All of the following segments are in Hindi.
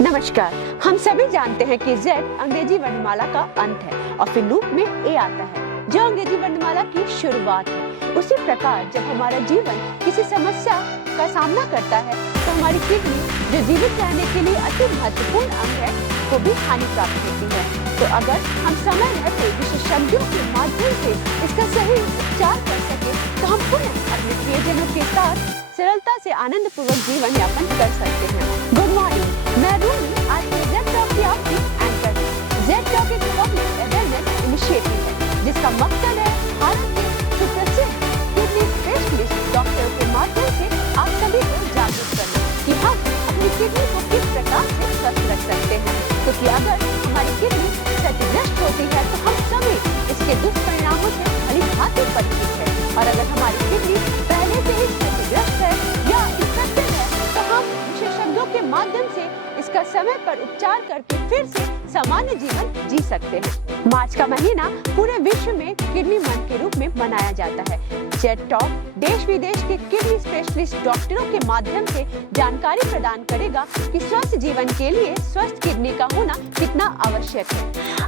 नमस्कार। हम सभी जानते हैं कि Z अंग्रेजी वर्णमाला का अंत है और फिर लूप में A आता है जो अंग्रेजी वर्णमाला की शुरुआत है। उसी प्रकार जब हमारा जीवन किसी समस्या का सामना करता है तो हमारी किडनी जो जीवित रहने के लिए अति महत्वपूर्ण अंग है को भी हानि प्राप्त होती है। तो अगर हम समय रहते विशेषज्ञों के माध्यम से इसका सही उपचार कर सके तो हम पुनः अपने प्रियजनों के साथ सरलता से आनंद पूर्वक जीवन यापन कर सकते हैं। गुड मॉर्निंग, मैं रूमी आज के Z टॉक की आपकी एंकर हूँ। Z टॉक एक पब्लिक अवेयरनेस इनिशिएटिव है जिसका मकसद है भारत के सुप्रसिद्ध किडनी स्पेशलिस्ट डॉक्टरों के माध्यम से आप सभी को जागरूक करना कि हम अपनी किडनी को किस प्रकार से स्वस्थ रख सकते हैं, क्योंकि अगर हमारी किडनी क्षतिग्रस्त होती है तो हम सभी इसके दुष्परिणामों से भली भांति परिचित है और अगर हमारी किडनी पहले से ही क्षतिग्रस्त है या इन्फेक्टेड है तो हम विशेषज्ञों के माध्यम से इसका समय पर उपचार करके फिर से सामान्य जीवन जी सकते हैं। मार्च का महीना पूरे विश्व में किडनी मंथ के रूप में मनाया जाता है। Z टॉक देश विदेश के किडनी स्पेशलिस्ट डॉक्टरों के माध्यम से जानकारी प्रदान करेगा कि स्वस्थ जीवन के लिए स्वस्थ किडनी का होना कितना आवश्यक है।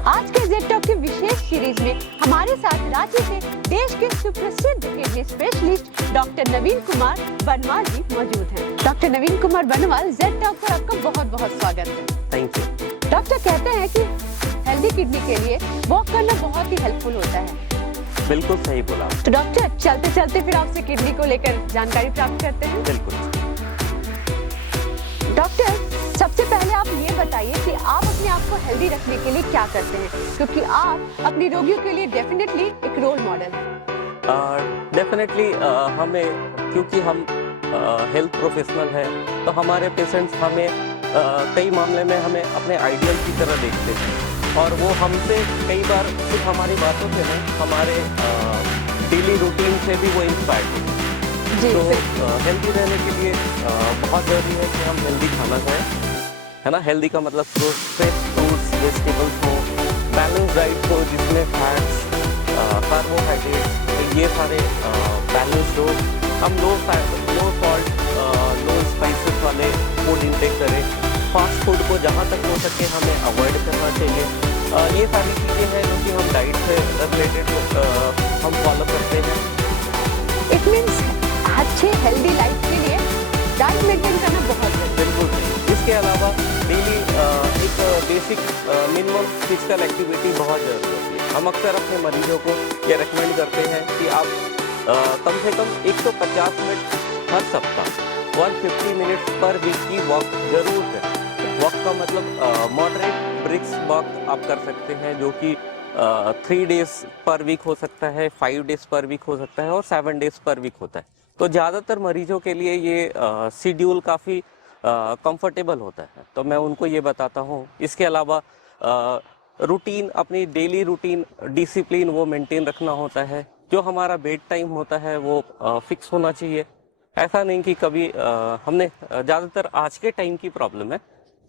आज के Z टॉक की विशेष सीरीज में हमारे साथ रांची से देश के सुप्रसिद्ध किडनी स्पेशलिस्ट डॉक्टर नवीन कुमार बनवाल जी मौजूद हैं। डॉक्टर नवीन कुमार बनवाल, Z टॉक पर आपका बहुत बहुत स्वागत है। Thank you. डॉक्टर कहते हैं कि हेल्दी किडनी के लिए वॉक करना बहुत ही हेल्पफुल होता है। बिल्कुल सही बोला। तो डॉक्टर चलते चलते फिर आपसे किडनी को लेकर जानकारी प्राप्त करते हैं। बिल्कुल। डॉक्टर, सबसे पहले आप ये बताइए कि आप अपने आप को हेल्दी रखने के लिए क्या करते हैं, क्योंकि आप अपने रोगियों के लिए डेफिनेटली एक रोल मॉडल हैं। डेफिनेटली हमें, क्योंकि हम हेल्थ प्रोफेशनल हैं तो हमारे पेशेंट्स हमें कई मामले में हमें अपने आइडियल की तरह देखते हैं और वो हमसे कई बार सिर्फ हमारी बातों से नहीं, हमारे डेली रूटीन से भी वो इंस्पायर्ड होते हैं। तो हेल्दी रहने के लिए बहुत ज़रूरी है कि हम हेल्दी खाना खाएं, है ना। हेल्दी का मतलब फ्रेश फ्रूट्स, वेजिटेबल्स हो, बैलेंस डाइट हो जिसमें फैट्स, कार्बोहाइड्रेट, ये सारे बैलेंस हो। हम लो सॉल्ट, लो स्पाइसेस वाले फूड इंटेक करें। फास्ट फूड को जहाँ तक हो सके हमें अवॉइड करना चाहिए। ये सारी चीज़ें हैं जो कि हम डाइट से रिलेटेड हम फॉलो करते हैं। इट मीन्स अच्छे हेल्दी लाइफ के लिए डाइट मेंटेन करना बहुत जरूरी है। बिल्कुल। इसके अलावा डेली एक बेसिक मिनिमम फिजिकल एक्टिविटी बहुत ज़रूरी होती है। हम अक्सर अपने मरीजों को ये रेकमेंड करते हैं कि आप कम से कम 150 मिनट हर सप्ताह 150 मिनट्स पर वीक की वॉक जरूर करें। वॉक का मतलब मॉडरेट ब्रिक्स वॉक आप कर सकते हैं, जो कि 3 डेज पर वीक हो सकता है, 5 डेज पर वीक हो सकता है और 7 डेज पर वीक होता है। तो ज़्यादातर मरीजों के लिए ये शेड्यूल काफ़ी कंफर्टेबल होता है, तो मैं उनको ये बताता हूँ। इसके अलावा रूटीन, अपनी डेली रूटीन डिसिप्लिन वो मेंटेन रखना होता है। जो हमारा बेड टाइम होता है वो फिक्स होना चाहिए। ऐसा नहीं कि कभी हमने ज़्यादातर आज के टाइम की प्रॉब्लम है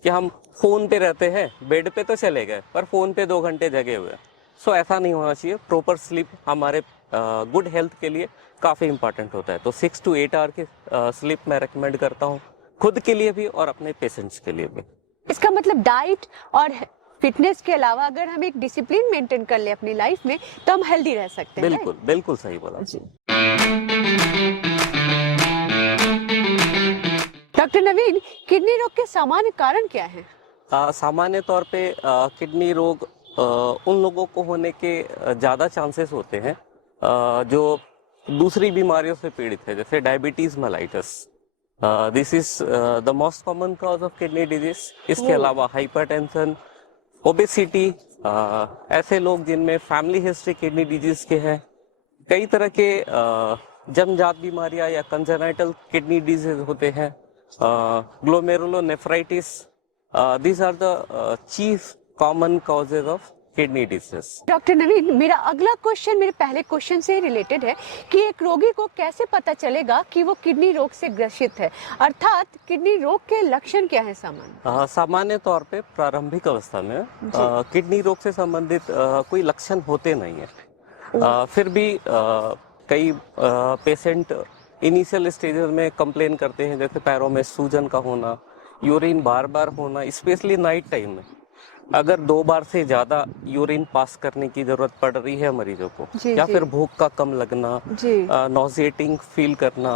कि हम फ़ोन पे रहते हैं, बेड पे तो चले गए पर फ़ोन पे 2 घंटे जगे हुए हैं। सो ऐसा नहीं होना चाहिए। प्रॉपर स्लीप हमारे गुड हेल्थ के लिए काफ़ी इंपॉर्टेंट होता है। तो 6 to 8 आवर की स्लीप मैं रेकमेंड करता हूँ, खुद के लिए भी और अपने पेशेंट्स के लिए भी। इसका मतलब डाइट और फिटनेस के अलावा अगर हम एक डिसिप्लिन मेंटेन कर ले अपनी लाइफ में तो हम हेल्दी रह सकते हैं। बिल्कुल, बिल्कुल सही बोला जी। डॉक्टर नवीन, किडनी रोग के सामान्य कारण क्या हैं? सामान्य तौर पे किडनी रोग उन लोगों को होने के ज़्यादा चांसेस होते हैं जो दूसरी बीमारियों से पीड़ित है, जैसे diabetes mellitus. This is the most common cause of kidney disease. इसके अलावा हाइपरटेंशन, ओबेसिटी, ऐसे लोग जिनमें फैमिली हिस्ट्री किडनी डिजीज के हैं, कई तरह के जन्मजात बीमारियां या कंजेनाइटल किडनी डिजीज होते हैं, glomerulonephritis. These are the chief common causes of kidney disease. Doctor Naveen, मेरा अगला क्वेश्चन मेरे पहले क्वेश्चन से रिलेटेड है कि एक रोगी को कैसे पता चलेगा कि वो किडनी रोग से ग्रसित है, अर्थात किडनी रोग के लक्षण क्या है सामान्य? सामान्य तौर पे प्रारंभिक अवस्था में किडनी रोग से संबंधित कोई लक्षण होते नहीं है। फिर भी कई पेशेंट इनिशियल स्टेजेस में कंप्लेन करते हैं, जैसे पैरों में सूजन का होना यूरिन बार बार होना, स्पेशली नाइट टाइम में अगर 2 बार से ज़्यादा यूरिन पास करने की ज़रूरत पड़ रही है मरीजों को, जी या जी फिर भूख का कम लगना, जी। नॉजिएटिंग फील करना,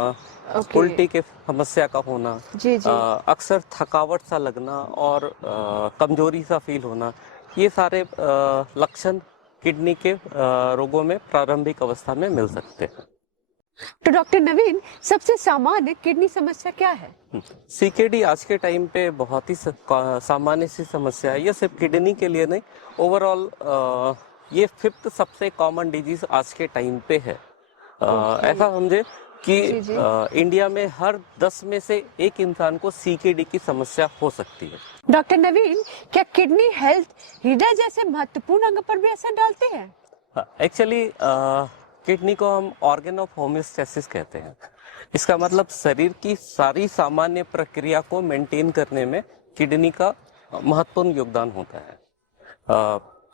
ओके। उल्टी के समस्या का होना, जी जी। अक्सर थकावट सा लगना और कमजोरी सा फील होना, ये सारे लक्षण किडनी के रोगों में प्रारंभिक अवस्था में मिल सकते हैं। तो डॉक्टर नवीन, सबसे सामान्य किडनी समस्या क्या है? सीकेडी आज के टाइम पे बहुत ही सामान्य सी समस्या है। ये सिर्फ किडनी के लिए नहीं, ओवरऑल ये 5th सबसे कॉमन डिजीज आज के टाइम पे है। ओके। ऐसा समझे कि जी जी। इंडिया में हर 10 में से एक इंसान को सीकेडी की समस्या हो सकती है। डॉक्टर नवीन, क्या किडनी हेल्थ हृदय जैसे महत्वपूर्ण अंग पर भी असर डालते हैं? एक्चुअली किडनी को हम ऑर्गन ऑफ होमियोस्टेसिस कहते हैं। इसका मतलब शरीर की सारी सामान्य प्रक्रिया को मेंटेन करने में किडनी का महत्वपूर्ण योगदान होता है।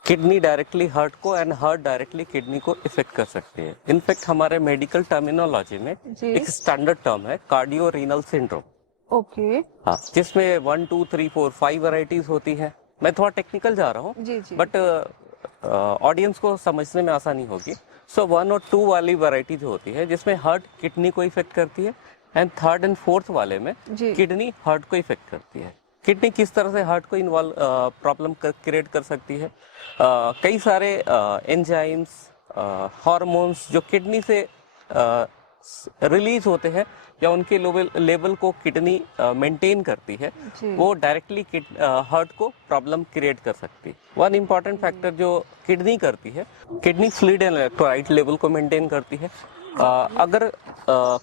किडनी डायरेक्टली हार्ट को एंड हार्ट डायरेक्टली किडनी को इफेक्ट कर सकती है। इनफैक्ट हमारे मेडिकल टर्मिनोलॉजी में जी। एक स्टैंडर्ड टर्म है कार्डियो रीनल सिंड्रोम। ओके। हाँ, जिसमें 1 2 3 4 5 वैरायटीज होती है। मैं थोड़ा टेक्निकल जा रहा हूँ, जी जी। बट ऑडियंस को समझने में आसानी होगी। सो 1 और 2 वाली वैरायटी जो होती है जिसमें हार्ट किडनी को इफेक्ट करती है, एंड 3rd एंड 4th वाले में जी। किडनी हार्ट को इफेक्ट करती है। किडनी किस तरह से हार्ट को इन्वॉल्व प्रॉब्लम क्रिएट कर सकती है? कई सारे एंजाइम्स, हार्मोन्स जो किडनी से रिलीज होते हैं या उनके लेवल को किडनी मेंटेन करती है, जी। वो डायरेक्टली हार्ट को प्रॉब्लम क्रिएट कर सकती है। वन इम्पॉर्टेंट फैक्टर जो किडनी करती है, kidney fluid and electrolyte level को मेंटेन करती है। अगर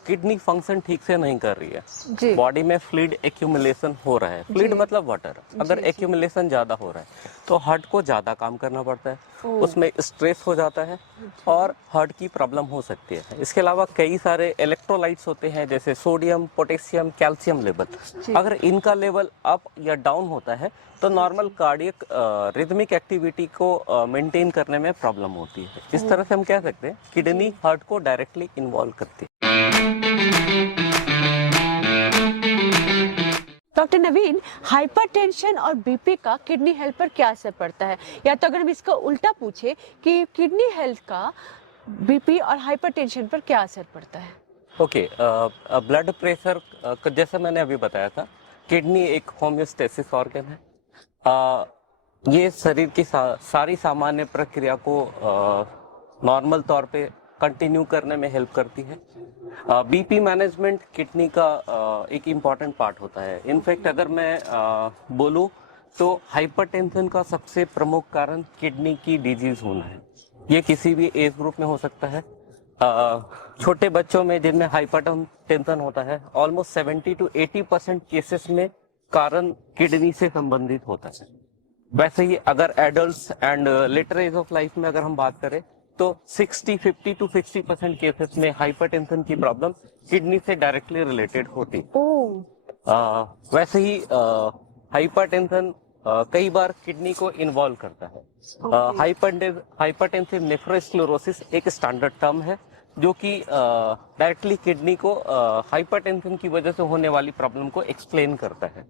किडनी फंक्शन ठीक से नहीं कर रही है, जी। बॉडी में फ्लूइड एक्यूमुलेशन हो रहा है, फ्लूइड जी। मतलब वाटर, अगर जी, जी। एक्यूमुलेशन ज़्यादा हो रहा है तो हार्ट को ज़्यादा काम करना पड़ता है, ओह। उसमें स्ट्रेस हो जाता है और हार्ट की प्रॉब्लम हो सकती है। इसके अलावा कई सारे इलेक्ट्रोलाइट्स होते हैं जैसे सोडियम, पोटेशियम, कैल्शियम लेवल। जी। अगर इनका लेवल अप या डाउन होता है तो नॉर्मल कार्डियक रिदमिक एक्टिविटी को मेंटेन करने में प्रॉब्लम होती है। इस तरह से हम कह सकते हैं किडनी हार्ट को डायरेक्टली इन्वॉल्व करती है। डॉक्टर नवीन, हाइपरटेंशन और बीपी का किडनी हेल्थ पर क्या असर पड़ता है? या तो अगर हम इसका उल्टा पूछे कि किडनी हेल्थ का बीपी और हाइपरटेंशन पर क्या असर पड़ता है? ओके, ब्लड प्रेशर जैसे मैंने अभी बताया था, किडनी एक होमियोस्टेसिस ऑर्गन है। ये शरीर की सारी सामान्य प्रक्रिया को नॉर्मल तौर पे कंटिन्यू करने में हेल्प करती है। बीपी मैनेजमेंट किडनी का एक इम्पॉर्टेंट पार्ट होता है। इनफैक्ट अगर मैं बोलूँ तो हाइपरटेंशन का सबसे प्रमुख कारण किडनी की डिजीज होना है। ये किसी भी एज ग्रुप में हो सकता है। छोटे बच्चों में जिनमें हाइपरटेंशन होता है, ऑलमोस्ट 70 to 80% केसेस में कारण किडनी से संबंधित होता है। वैसे ही अगर adults and later age of life में अगर हम बात करें तो 50 to 60% केसेस में हाइपरटेंशन की प्रॉब्लम किडनी से डायरेक्टली रिलेटेड होती है। वैसे ही हाइपरटेंशन कई बार किडनी को इन्वॉल्व करता है। हाइपरटेंसिव नेफ्रोस्क्लेरोसिस एक स्टैंडर्ड टर्म है जो कि डायरेक्टली किडनी को हाइपरटेंशन की वजह से होने वाली प्रॉब्लम को एक्सप्लेन करता है।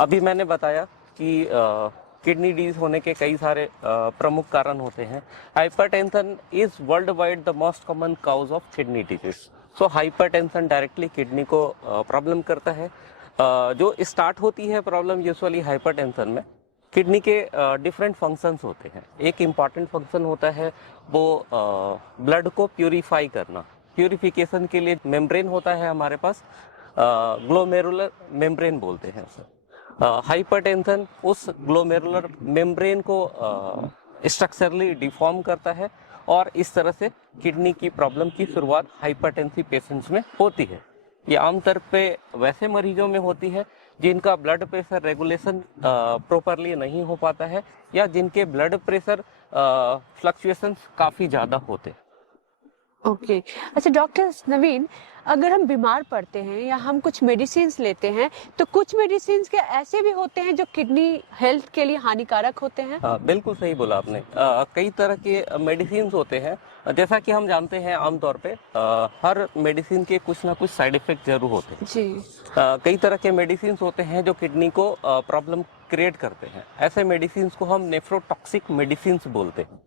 अभी मैंने बताया कि किडनी डिजीज होने के कई सारे प्रमुख कारण होते हैं। Hypertension is world wide the most common cause of kidney disease. So hypertension directly kidney को प्रॉब्लम करता है। जो स्टार्ट होती है प्रॉब्लम यूजुअली हाइपरटेंशन में, किडनी के डिफरेंट फंक्शंस होते हैं। एक इम्पॉर्टेंट फंक्शन होता है वो ब्लड को प्यूरिफाई करना। प्यूरिफिकेशन के लिए मेम्ब्रेन होता है हमारे पास, ग्लोमेरुलर मेम्ब्रेन बोलते हैं उसे। हाइपरटेंशन उस ग्लोमेरुलर मेम्ब्रेन को स्ट्रक्चरली डिफॉर्म करता है और इस तरह से किडनी की प्रॉब्लम की शुरुआत हाइपरटेंसिव पेशेंट्स में होती है। ये आमतौर पे वैसे मरीजों में होती है जिनका ब्लड प्रेशर रेगुलेशन प्रॉपरली नहीं हो पाता है या जिनके ब्लड प्रेशर फ्लक्चुएशंस काफ़ी ज़्यादा होते हैं। ओके। अच्छा डॉक्टर नवीन, अगर हम बीमार पड़ते हैं या हम कुछ मेडिसिन्स लेते हैं, तो कुछ मेडिसिन्स के ऐसे भी होते हैं जो किडनी हेल्थ के लिए हानिकारक होते हैं? बिल्कुल सही बोला आपने। कई तरह के मेडिसिन होते हैं। जैसा कि हम जानते हैं आमतौर पे हर मेडिसिन के कुछ ना कुछ साइड इफेक्ट जरूर होते हैं। जी। कई तरह के मेडिसिन होते हैं जो किडनी को प्रॉब्लम क्रिएट करते हैं। ऐसे मेडिसिन को हम नेफ्रोटॉक्सिक मेडिसिन बोलते हैं।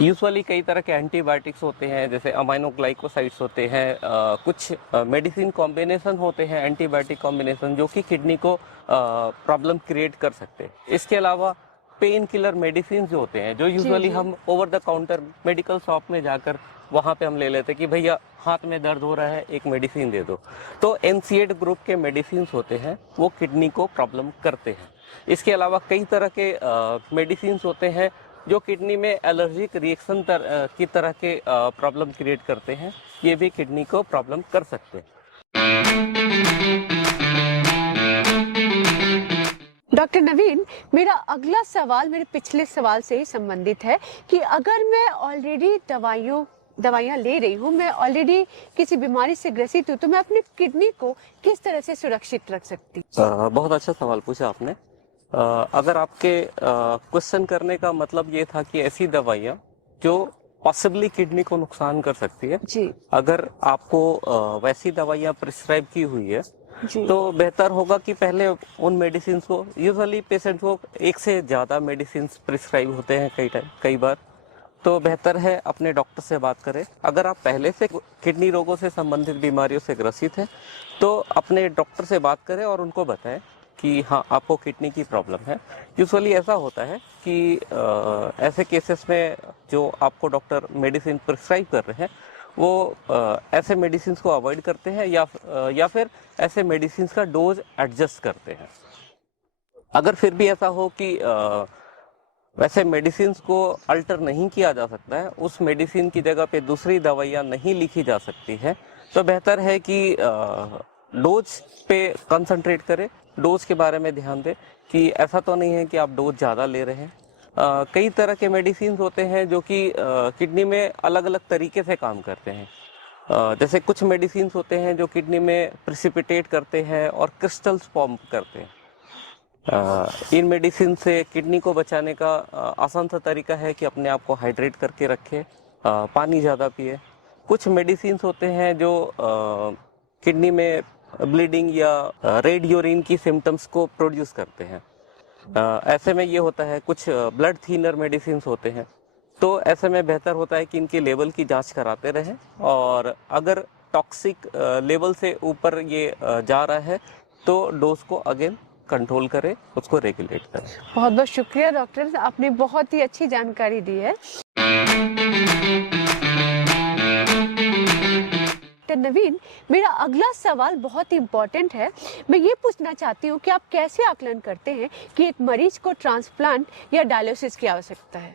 यूजुअली कई तरह के एंटीबायोटिक्स होते हैं, जैसे अमाइनोग्लाइकोसाइड्स होते हैं। कुछ मेडिसिन कॉम्बिनेशन होते हैं, एंटीबायोटिक कॉम्बिनेशन, जो कि किडनी को प्रॉब्लम क्रिएट कर सकते हैं। इसके अलावा पेन किलर मेडिसिन जो होते हैं, जो जी यूजुअली जी। हम over the counter medical shop में जाकर वहाँ पे हम ले लेते हैं कि भैया हाथ में दर्द हो रहा है, एक मेडिसिन दे दो। तो एनसीएड ग्रुप के मेडिसिन होते हैं, वो किडनी को प्रॉब्लम करते हैं। इसके अलावा कई तरह के मेडिसिन होते हैं जो किडनी में एलर्जिक रिएक्शन की तरह के प्रॉब्लम क्रिएट करते हैं। ये भी किडनी को प्रॉब्लम कर सकते हैं। डॉक्टर नवीन, मेरा अगला सवाल मेरे पिछले सवाल से ही संबंधित है कि अगर मैं ऑलरेडी दवाइयाँ ले रही हूँ, मैं ऑलरेडी किसी बीमारी से ग्रसित हूँ, तो मैं अपनी किडनी को किस तरह से सुरक्षित रख सकती हूँ? बहुत अच्छा सवाल पूछा आपने। अगर आपके क्वेश्चन करने का मतलब ये था कि ऐसी दवाइयाँ जो पॉसिबली किडनी को नुकसान कर सकती है, जी अगर आपको वैसी दवाइयाँ प्रिस्क्राइब की हुई है, जी। तो बेहतर होगा कि पहले उन मेडिसिन को, यूजुअली पेशेंट को एक से ज़्यादा मेडिसिन प्रिस्क्राइब होते हैं कई बार, तो बेहतर है अपने डॉक्टर से बात करें। अगर आप पहले से किडनी रोगों से संबंधित बीमारियों से ग्रसित हैं, तो अपने डॉक्टर से बात करें और उनको बताएं कि हाँ, आपको किडनी की प्रॉब्लम है। यूजुअली ऐसा होता है कि ऐसे केसेस में जो आपको मेडिसिन प्रिस्क्राइब कर रहे हैं, वो ऐसे मेडिसिन को अवॉइड करते हैं या फिर ऐसे मेडिसिन का डोज एडजस्ट करते हैं। अगर फिर भी ऐसा हो कि वैसे मेडिसिन को अल्टर नहीं किया जा सकता है, उस मेडिसिन की जगह पे दूसरी दवाइयाँ नहीं लिखी जा सकती है, तो बेहतर है कि डोज पे कंसंट्रेट करें, डोज के बारे में ध्यान दें कि ऐसा तो नहीं है कि आप डोज ज़्यादा ले रहे हैं। कई तरह के मेडिसिन होते हैं जो कि किडनी में अलग अलग तरीके से काम करते हैं। जैसे कुछ मेडिसिन होते हैं जो किडनी में प्रिसिपिटेट करते हैं और क्रिस्टल्स फॉर्म करते हैं। इन मेडिसिन से किडनी को बचाने का आसान सा तरीका है कि अपने आप को हाइड्रेट करके रखें, पानी ज़्यादा पिए। कुछ मेडिसिन होते हैं जो किडनी में ब्लीडिंग या रेड यूरिन की सिम्टम्स को प्रोड्यूस करते हैं। ऐसे में ये होता है, कुछ ब्लड थिनर मेडिसिन होते हैं, तो ऐसे में बेहतर होता है कि इनकी लेवल की जांच कराते रहें, और अगर टॉक्सिक लेवल से ऊपर ये जा रहा है तो डोज को अगेन कंट्रोल करें, उसको रेगुलेट करें। बहुत बहुत शुक्रिया डॉक्टर, आपने बहुत ही अच्छी जानकारी दी है। डॉक्टर नवीन, मेरा अगला सवाल बहुत ही इम्पोर्टेंट है। मैं ये पूछना चाहती हूँ कि आप कैसे आकलन करते हैं कि एक मरीज को ट्रांसप्लांट या डायलिसिस की आवश्यकता है?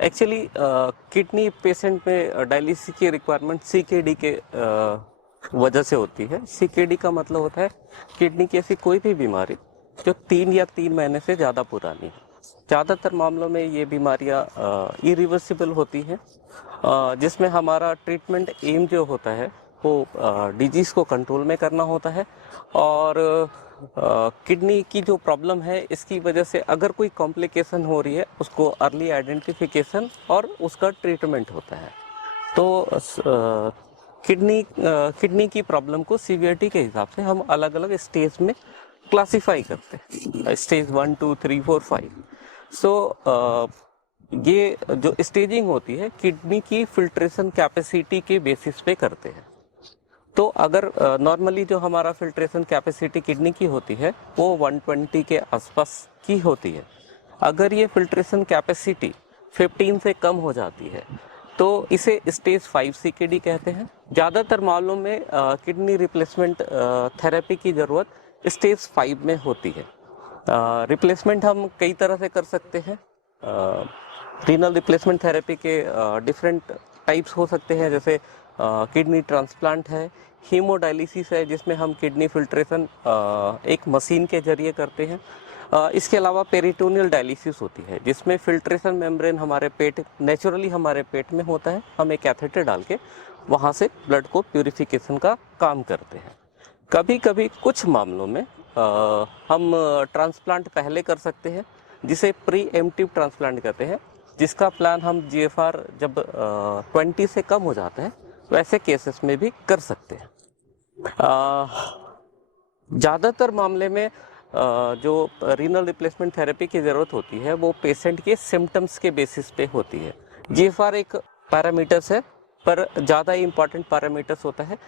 एक्चुअली किडनी पेशेंट में डायलिसिस की रिक्वायरमेंट सीकेडी के वजह से होती है। सीकेडी का मतलब होता है किडनी की ऐसी कोई भी बीमारी जो 3 महीने से ज़्यादा पुरानी है। ज़्यादातर मामलों में ये बीमारियाँ इरिवर्सिबल होती हैं, जिसमें हमारा ट्रीटमेंट एम जो होता है वो डिजीज़ को कंट्रोल में करना होता है, और किडनी की जो प्रॉब्लम है इसकी वजह से अगर कोई कॉम्प्लिकेशन हो रही है, उसको अर्ली आइडेंटिफिकेशन और उसका ट्रीटमेंट होता है। तो किडनी की प्रॉब्लम को सीवियरिटी के हिसाब से हम अलग अलग स्टेज में क्लासिफाई करते हैं, स्टेज 1, 2, 3, 4, 5। सो ये जो स्टेजिंग होती है किडनी की फिल्ट्रेशन कैपेसिटी के बेसिस पे करते हैं। तो अगर नॉर्मली जो हमारा फिल्ट्रेशन कैपेसिटी किडनी की होती है वो 120 के आसपास की होती है। अगर ये फिल्ट्रेशन कैपेसिटी 15 से कम हो जाती है तो इसे स्टेज 5 सीकेडी कहते हैं। ज़्यादातर मामलों में किडनी रिप्लेसमेंट थेरेपी की ज़रूरत स्टेज 5 में होती है। रिप्लेसमेंट हम कई तरह से कर सकते हैं। रीनल रिप्लेसमेंट थेरेपी के डिफरेंट टाइप्स हो सकते हैं, जैसे किडनी ट्रांसप्लांट है, हीमोडायलिसिस है जिसमें हम किडनी फिल्ट्रेशन एक मशीन के जरिए करते हैं, इसके अलावा पेरिटोनियल डायलिसिस होती है, जिसमें फिल्ट्रेशन मेम्ब्रेन हमारे पेट नेचुरली हमारे पेट में होता है, हम एक कैथेटर डाल के वहाँ से ब्लड को प्यूरिफिकेशन का काम करते हैं। कभी कभी कुछ मामलों में हम ट्रांसप्लांट पहले कर सकते हैं, जिसे प्री एम्प्टिव ट्रांसप्लांट कहते हैं, जिसका प्लान हम GFR जब 20 से कम हो जाता है वैसे केसेस में भी कर सकते हैं। ज़्यादातर मामले में जो रीनल रिप्लेसमेंट थेरेपी की ज़रूरत होती है वो पेशेंट के सिम्टम्स के बेसिस पे होती है। GFR एक पैरामीटर्स है, पर ज़्यादा इम्पॉर्टेंट पैरामीटर्स होता है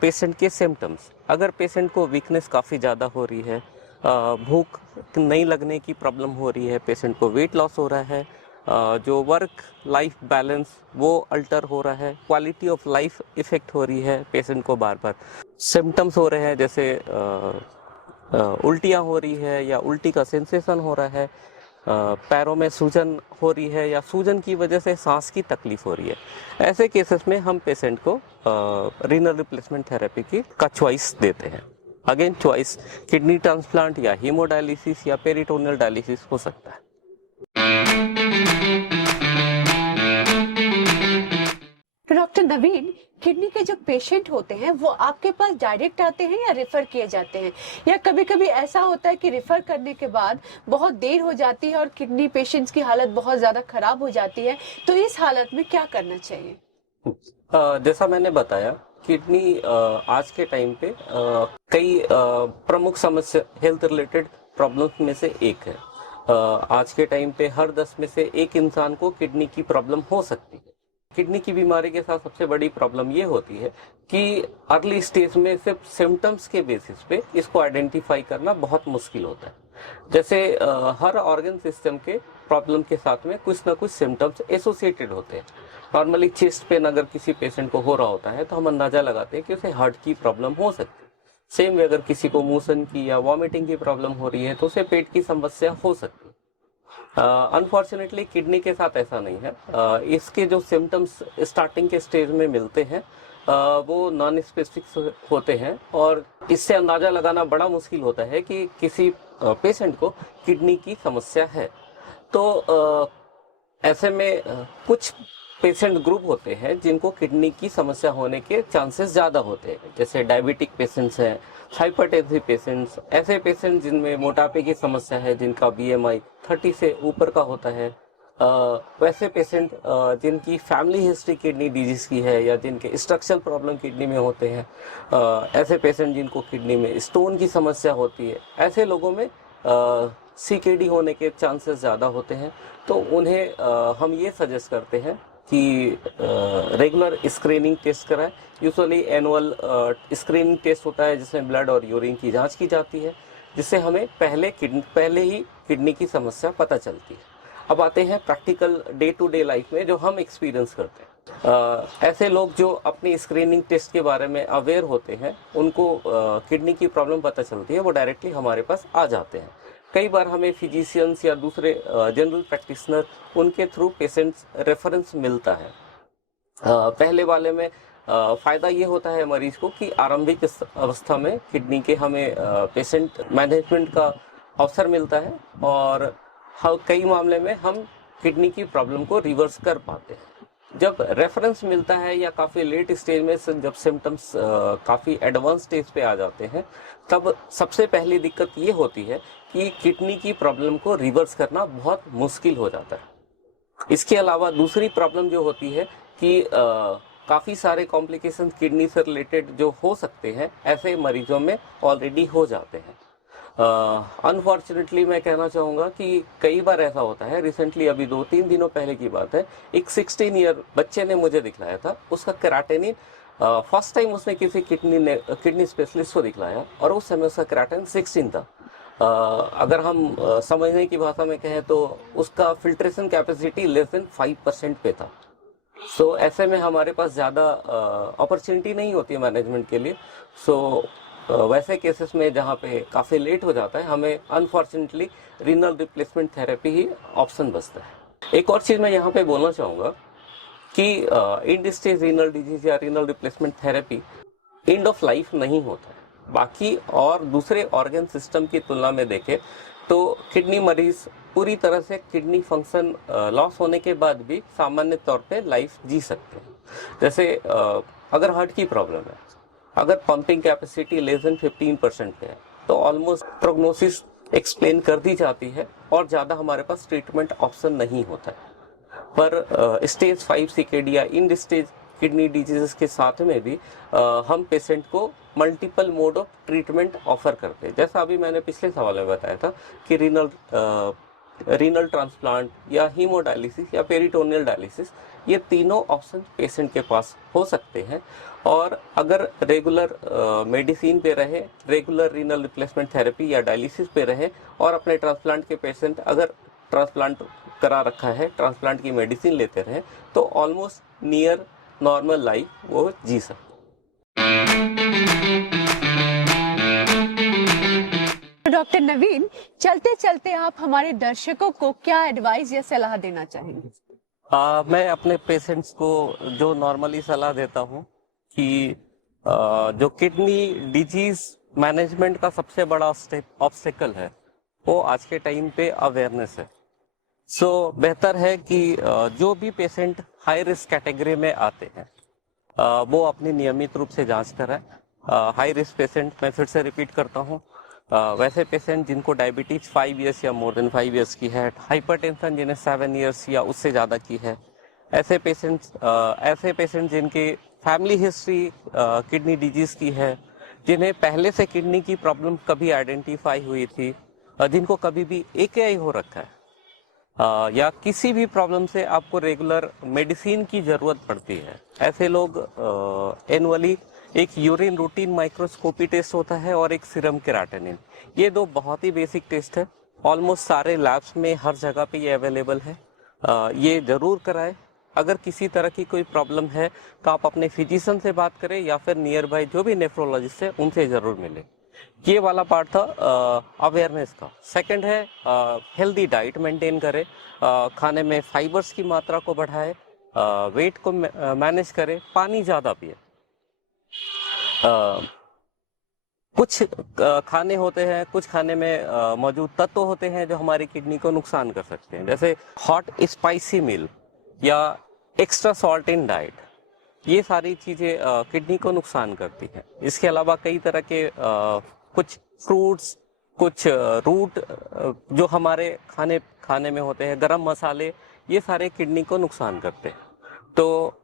पेशेंट के सिम्टम्स। अगर पेशेंट को वीकनेस काफ़ी ज़्यादा हो रही है, भूख नहीं लगने की प्रॉब्लम हो रही है, पेशेंट को वेट लॉस हो रहा है, जो वर्क लाइफ बैलेंस वो अल्टर हो रहा है, क्वालिटी ऑफ लाइफ इफ़ेक्ट हो रही है, पेशेंट को बार बार सिम्टम्स हो रहे हैं, जैसे उल्टियाँ हो रही है या उल्टी का सेंसेशन हो रहा है, पैरों में सूजन हो रही है या सूजन की वजह से सांस की तकलीफ हो रही है, ऐसे केसेस में हम पेशेंट को रीनल रिप्लेसमेंट थेरेपी का चॉइस देते हैं। अगेन चॉइस किडनी ट्रांसप्लांट या हीमोडायलिसिस या पेरिटोनियल डायलिसिस हो सकता है। तो डॉक्टर नवीन, किडनी के जो पेशेंट होते हैं वो आपके पास डायरेक्ट आते हैं या रेफर किए जाते हैं, या कभी कभी ऐसा होता है कि रेफर करने के बाद बहुत देर हो जाती है और किडनी पेशेंट्स की हालत बहुत ज्यादा खराब हो जाती है, तो इस हालत में क्या करना चाहिए? जैसा मैंने बताया, किडनी आज के टाइम पे कई प्रमुख समस्या हेल्थ रिलेटेड प्रॉब्लम्स में से एक है। आज के टाइम पे हर 10 में से एक इंसान को किडनी की प्रॉब्लम हो सकती है। किडनी की बीमारी के साथ सबसे बड़ी प्रॉब्लम ये होती है कि अर्ली स्टेज में सिर्फ सिम्टम्स के बेसिस पे इसको आइडेंटिफाई करना बहुत मुश्किल होता है। जैसे हर ऑर्गन सिस्टम के प्रॉब्लम के साथ में कुछ ना कुछ सिम्टम्स एसोसिएटेड होते हैं। नॉर्मली चेस्ट पेन अगर किसी पेशेंट को हो रहा होता है तो हम अंदाजा लगाते हैं कि उसे हार्ट की प्रॉब्लम हो सकती है। सेम वे अगर किसी को मोशन की या वॉमिटिंग की प्रॉब्लम हो रही है तो उसे पेट की समस्या हो सकती है। अनफॉर्चुनेटली किडनी के साथ ऐसा नहीं है। इसके जो सिम्टम्स स्टार्टिंग के स्टेज में मिलते हैं वो नॉन स्पेसिफिक होते हैं और इससे अंदाजा लगाना बड़ा मुश्किल होता है कि किसी पेशेंट को किडनी की समस्या है। तो ऐसे में कुछ पेशेंट ग्रुप होते हैं जिनको किडनी की समस्या होने के चांसेस ज़्यादा होते हैं, जैसे डायबिटिक पेशेंट्स हैं, हाइपरटेंसिव पेशेंट्स, ऐसे पेशेंट जिनमें मोटापे की समस्या है, जिनका BMI 30 से ऊपर का होता है, वैसे पेशेंट जिनकी फैमिली हिस्ट्री किडनी डिजीज़ की है या जिनके स्ट्रक्चरल प्रॉब्लम किडनी में होते हैं, ऐसे पेशेंट जिनको किडनी में स्टोन की समस्या होती है, ऐसे लोगों में CKD होने के चांसेस ज़्यादा होते हैं। तो उन्हें हम ये सजेस्ट करते हैं कि रेगुलर स्क्रीनिंग टेस्ट कराएं। यूजुअली एनुअल स्क्रीनिंग टेस्ट होता है जिसमें ब्लड और यूरिन की जांच की जाती है, जिससे हमें पहले ही किडनी की समस्या पता चलती है। अब आते हैं practical day to day life में जो हम एक्सपीरियंस करते हैं। ऐसे लोग जो अपनी स्क्रीनिंग टेस्ट के बारे में अवेयर होते हैं, उनको किडनी की प्रॉब्लम पता चलती है, वो डायरेक्टली हमारे पास आ जाते हैं। कई बार हमें फिजिशियंस या दूसरे जनरल प्रैक्टिशनर उनके थ्रू पेशेंट्स रेफरेंस मिलता है। पहले वाले में फ़ायदा ये होता है मरीज को कि आरंभिक अवस्था में किडनी के हमें पेशेंट मैनेजमेंट का अवसर मिलता है और कई मामले में हम किडनी की प्रॉब्लम को रिवर्स कर पाते हैं। जब रेफरेंस मिलता है या काफ़ी लेट स्टेज में जब सिम्टम्स काफ़ी एडवांस स्टेज पे आ जाते हैं, तब सबसे पहली दिक्कत ये होती है कि किडनी की प्रॉब्लम को रिवर्स करना बहुत मुश्किल हो जाता है। इसके अलावा दूसरी प्रॉब्लम जो होती है कि काफ़ी सारे कॉम्प्लिकेशन किडनी से रिलेटेड जो हो सकते हैं, ऐसे मरीजों में ऑलरेडी हो जाते हैं। अनफॉर्चुनेटली मैं कहना चाहूँगा कि कई बार ऐसा होता है। रिसेंटली अभी 2-3 दिनों पहले की बात है, एक 16 ईयर बच्चे ने मुझे दिखलाया था। उसका केराटिनिन फर्स्ट टाइम उसने किसी किडनी स्पेशलिस्ट को दिखलाया और उस समय उसका केराटिन 16 था। अगर हम समझने की भाषा में कहें तो उसका फिल्ट्रेशन कैपेसिटी लेस देन 5% पे था। सो ऐसे में हमारे पास ज़्यादा अपॉर्चुनिटी नहीं होती है मैनेजमेंट के लिए। सो वैसे केसेस में जहाँ पे काफ़ी लेट हो जाता है, हमें अनफॉर्चुनेटली रीनल रिप्लेसमेंट थेरेपी ही ऑप्शन बचता है। एक और चीज़ मैं यहाँ पे बोलना चाहूँगा कि एंड स्टेज रीनल डिजीज या renal replacement therapy end of life नहीं होता है। बाकी और दूसरे ऑर्गन सिस्टम की तुलना में देखें तो किडनी मरीज पूरी तरह से किडनी फंक्शन लॉस होने के बाद भी सामान्य तौर पे लाइफ जी सकते हैं। जैसे अगर हार्ट की प्रॉब्लम है, अगर पंपिंग कैपेसिटी लेस देन 15% पे है, तो ऑलमोस्ट प्रोग्नोसिस एक्सप्लेन कर दी जाती है और ज़्यादा हमारे पास ट्रीटमेंट ऑप्शन नहीं होता है। पर स्टेज 5 सीकेडी या इन स्टेज किडनी डिजीजेस के साथ में भी हम पेशेंट को multiple mode of treatment offer करते हैं। जैसा अभी मैंने पिछले सवाल में बताया था कि रीनल ट्रांसप्लांट या हीमोडायलिसिस या पेरिटोनियल डायलिसिस, ये तीनों ऑप्शन पेशेंट के पास हो सकते हैं। और अगर रेगुलर मेडिसिन पे रहे, रेगुलर रीनल रिप्लेसमेंट थेरेपी या डायलिसिस पे रहे और अपने ट्रांसप्लांट के पेशेंट अगर ट्रांसप्लांट करा रखा है, ट्रांसप्लांट की मेडिसिन लेते रहे, तो ऑलमोस्ट नियर नॉर्मल लाइफ वो जी सकते। डॉक्टर नवीन, चलते चलते आप हमारे दर्शकों को क्या एडवाइस या सलाह देना चाहेंगे? मैं अपने पेशेंट्स को जो नॉर्मली सलाह देता हूँ कि जो किडनी डिजीज मैनेजमेंट का सबसे बड़ा ऑब्स्टेकल है वो आज के टाइम पे अवेयरनेस है। सो बेहतर है कि जो भी पेशेंट हाई रिस्क कैटेगरी में आते हैं वो अपनी नियमित रूप से जांच कराएं। हाई रिस्क पेशेंट, मैं फिर से रिपीट करता हूँ, वैसे पेशेंट जिनको डायबिटीज 5 इयर्स या मोर देन 5 इयर्स की है, हाइपरटेंशन जिन्हें 7 इयर्स या उससे ज़्यादा की है, ऐसे पेशेंट जिनकी फैमिली हिस्ट्री किडनी डिजीज की है, जिन्हें पहले से किडनी की प्रॉब्लम कभी आइडेंटिफाई हुई थी, जिनको कभी भी AKI हो रखा है, या किसी भी प्रॉब्लम से आपको रेगुलर मेडिसिन की ज़रूरत पड़ती है, ऐसे लोग एनुअली एक यूरिन रूटीन माइक्रोस्कोपी टेस्ट होता है और एक सीरम केराटिनिन। ये दो बहुत ही बेसिक टेस्ट है, ऑलमोस्ट सारे लैब्स में हर जगह पे ये अवेलेबल है। ये ज़रूर कराएं। अगर किसी तरह की कोई प्रॉब्लम है तो आप अपने फिजिशियन से बात करें या फिर नियर बाय जो भी नेफ्रोलॉजिस्ट है उनसे ज़रूर मिलें। ये वाला पार्ट था अवेयरनेस का। सेकंड है हेल्दी डाइट मेंटेन करें, खाने में फाइबर्स की मात्रा को बढ़ाएं, वेट को मैनेज करें, पानी ज़्यादा पिए। कुछ खाने होते हैं, कुछ खाने में मौजूद तत्व होते हैं जो हमारी किडनी को नुकसान कर सकते हैं, जैसे हॉट स्पाइसी मील या एक्स्ट्रा सॉल्ट इन डाइट। ये सारी चीज़ें किडनी को नुकसान करती हैं। इसके अलावा कई तरह के कुछ फ्रूट्स, कुछ रूट जो हमारे खाने में होते हैं, गरम मसाले, ये सारे किडनी को नुकसान करते हैं, तो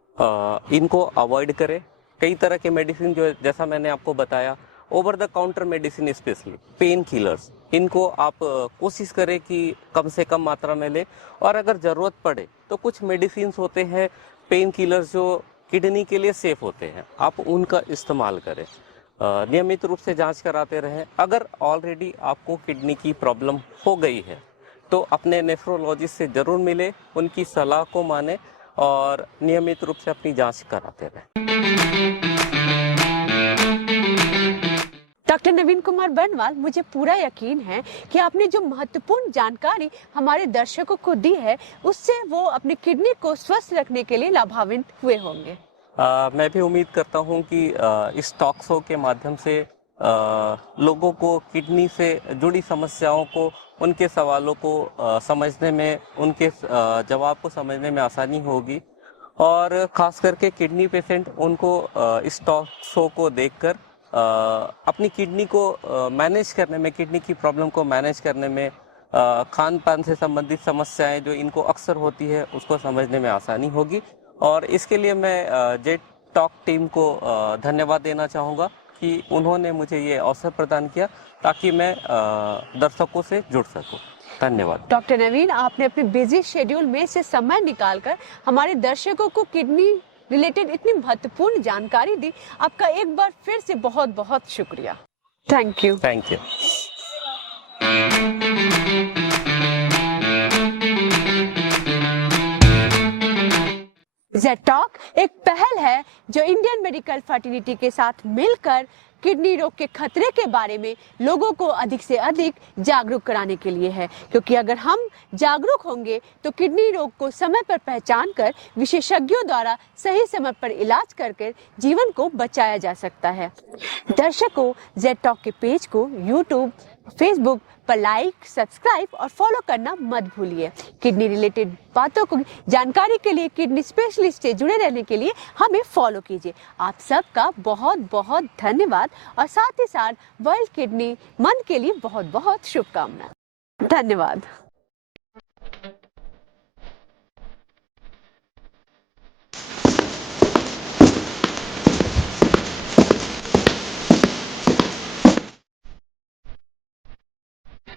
इनको अवॉइड करें। कई तरह के मेडिसिन जो जैसा मैंने आपको बताया, over the counter medicine specially pain killers, इनको आप कोशिश करें कि कम से कम मात्रा में लें। और अगर ज़रूरत पड़े तो कुछ मेडिसिन होते हैं पेन किलर्स जो किडनी के लिए सेफ होते हैं, आप उनका इस्तेमाल करें। नियमित रूप से जांच कराते रहें। अगर ऑलरेडी आपको किडनी की प्रॉब्लम हो गई है तो अपने नेफ्रोलॉजिस्ट से ज़रूर मिले, उनकी सलाह को माने और नियमित रूप से अपनी जांच कराते रहें। डॉक्टर नवीन कुमार बर्नवाल, मुझे पूरा यकीन है कि आपने जो महत्वपूर्ण जानकारी हमारे दर्शकों को दी है उससे वो अपनी किडनी को स्वस्थ रखने के लिए लाभान्वित हुए होंगे। मैं भी उम्मीद करता हूं कि इस टॉक शो के माध्यम से लोगों को किडनी से जुड़ी समस्याओं को, उनके सवालों को समझने में, उनके जवाब को समझने में आसानी होगी। और ख़ास करके किडनी पेशेंट, उनको इस टॉक शो को देखकर अपनी किडनी को मैनेज करने में, किडनी की प्रॉब्लम को मैनेज करने में, खान पान से संबंधित समस्याएं जो इनको अक्सर होती है उसको समझने में आसानी होगी। और इसके लिए मैं जेट टॉक टीम को धन्यवाद देना चाहूँगा कि उन्होंने मुझे ये अवसर प्रदान किया ताकि मैं दर्शकों से जुड़ सकूँ। धन्यवाद। डॉक्टर नवीन, आपने अपने बिजी शेड्यूल में से समय निकालकर हमारे दर्शकों को किडनी रिलेटेड इतनी महत्वपूर्ण जानकारी दी। आपका एक बार फिर से बहुत बहुत शुक्रिया। Thank you. Thank you. Jet talk एक पहल है जो इंडियन मेडिकल फर्टिलिटी के साथ मिलकर किडनी रोग के खतरे के बारे में लोगों को अधिक से अधिक जागरूक कराने के लिए है, क्योंकि अगर हम जागरूक होंगे तो किडनी रोग को समय पर पहचान कर विशेषज्ञों द्वारा सही समय पर इलाज करके जीवन को बचाया जा सकता है। दर्शकों, जेट टॉक के पेज को यूट्यूब, फेसबुक पर लाइक, सब्सक्राइब और फॉलो करना मत भूलिए। किडनी रिलेटेड बातों को जानकारी के लिए, किडनी स्पेशलिस्ट से जुड़े रहने के लिए हमें फॉलो कीजिए। आप सबका बहुत बहुत धन्यवाद और साथ ही साथ वर्ल्ड किडनी मंथ के लिए बहुत बहुत शुभकामनाएं। धन्यवाद।